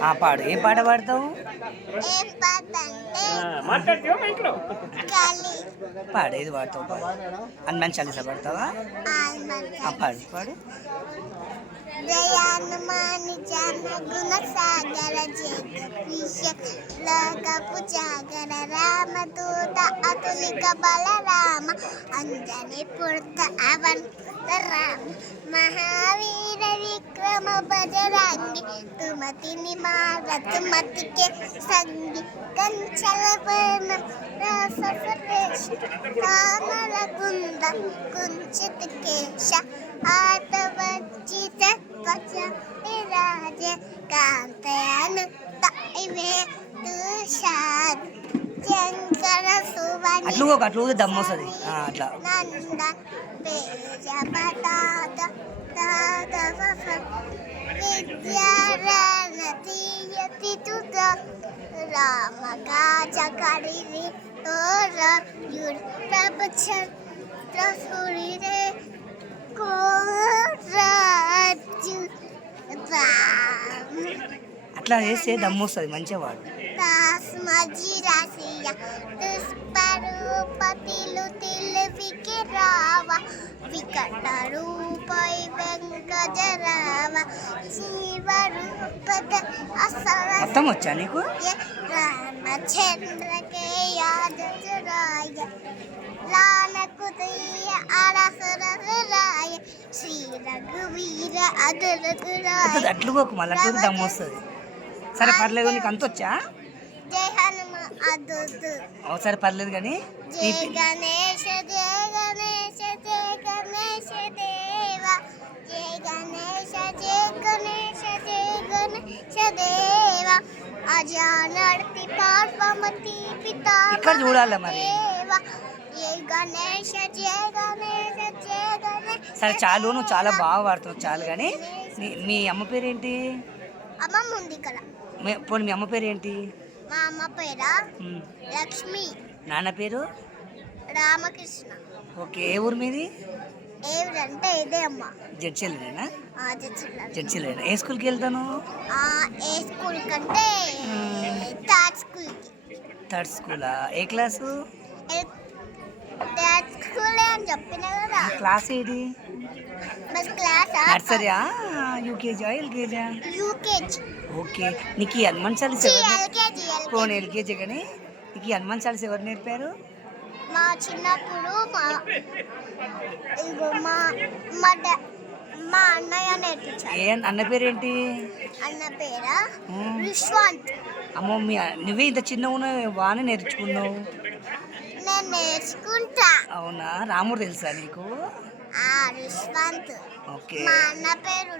ఆ పాడు. ఏం పాట పాడతావు? పాడు ఏది పాడతావు పాడు హనుమాన్ చాలీసా పాడతావా? ఆ పాడు పాడు. జయానుమాని జన గుణ సాగర జగదీశ లకపు జాగర రామదూత అతులిక బల రామ అంజని పుర్త అవంత రామ మహావీర परिक्रमा बजरंगी तुमति निमारत मत के संगी कंचल वर्म रसस कामल कुंद कुंचित केश आतवज्जित वच विराज कांतयन तैवे तुषार అట్లు ఒక అట్లు దమ్ము వస్తుంది. అట్లా. అట్లా చేస్తే దమ్ము వస్తుంది మంచిగా వాడు. తస్మజిరాసియ దుష్పరూపతిలు తిలవికి రావ వికట రూపై వెంకజరావ. అసర మొత్తం వచ్చా నీకు? రామచంద్రకే యాదరాయ లానకుదయ అరసరాయ శ్రీ రఘువీర అదరదురాయ. అట్లా అట్లు ఒక మళ్ళీ దమ్ము వస్తుంది. సరే పర్లేదు నీకు అంత వచ్చా జయ హనుమ అదుదు. ఓ సరే పర్లేదు కానీ నీ జయ గణేశ జయ గణేశ దేవ. జయ గణేశ జయ గణేశ జయ గణేశ దేవ. అజానర్తి పార్వమతి పితా ఇక్కడ చూడాలి మరి. సరే చాలు నువ్వు చాలా బాగా పాడుతున్నావు చాలు కానీ మీ అమ్మ పేరు ఏంటి అమ్మమ్మ ఉంది ఇక్కడ. మీ- పోనీ మీ అమ్మ పేరు ఏంటి మా అమ్మ పేర. లక్ష్మి. నాన్న పేరు? రామకృష్ణ. ఓకే ఏ ఊరు మీది? ఏమిటంటే ఇదే అమ్మ. చర్చిలో. జడ్చెల్లేనా ఏ స్కూల్కి వెళ్తాను? ఏ స్కూల్ కంటే థర్డ్ స్కూల్ థర్డ్ స్కూలా? ఏ క్లాసు? థర్డ్ స్కూల్ క్లాస్ ఏది? నర్సరీయా యూకేజా ఎల్కేజా ఓకే నీకు ఈ హనుమాన్ చాలీస్ ఎవరు పోనీ ఎల్కేజీ కానీ నీకు ఈ హనుమాన్ చాలీస్ ఎవరు నేర్పారు? మా చిన్నప్పుడు మా మా మా అన్నయ్య నేర్పించారు. ఏ అన్న పేరు ఏంటి అన్న పేర. రుష్వంత్ అమ్మో మీ నువ్వే ఇంత చిన్న ఉన్నావు బాగానే నేర్చుకున్నావు. నేను నేర్చుకుంటా. అవునా? రాముడు తెలుసా నీకు? ఓకే. మా అన్న పేరు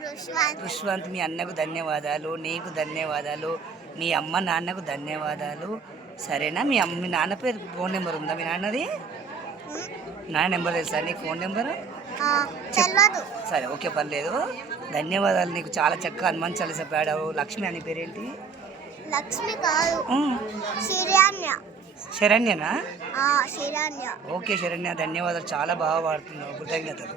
రుష్వంత్. మీ అన్నకు ధన్యవాదాలు నీకు ధన్యవాదాలు మీ అమ్మ నాన్నకు ధన్యవాదాలు. సరేనా? మీ అమ్మ మీ నాన్న పేరు ఫోన్ నెంబర్ ఉందా మీ నాన్నది. నాన్న నెంబర్ తెలుసా నీకు ఫోన్ నెంబర్? సరే ఓకే పర్లేదు. ధన్యవాదాలు నీకు చాలా చక్కగా హనుమాన్ చాలీస పాడావు. లక్ష్మి అని పేరేంటి? లక్ష్మి కాదు. శరణ్యనా? ఆ శిరాన్య ఓకే శరణ్య. ధన్యవాదాలు. చాలా బాగా పాడుతున్నావు కృతజ్ఞతలు.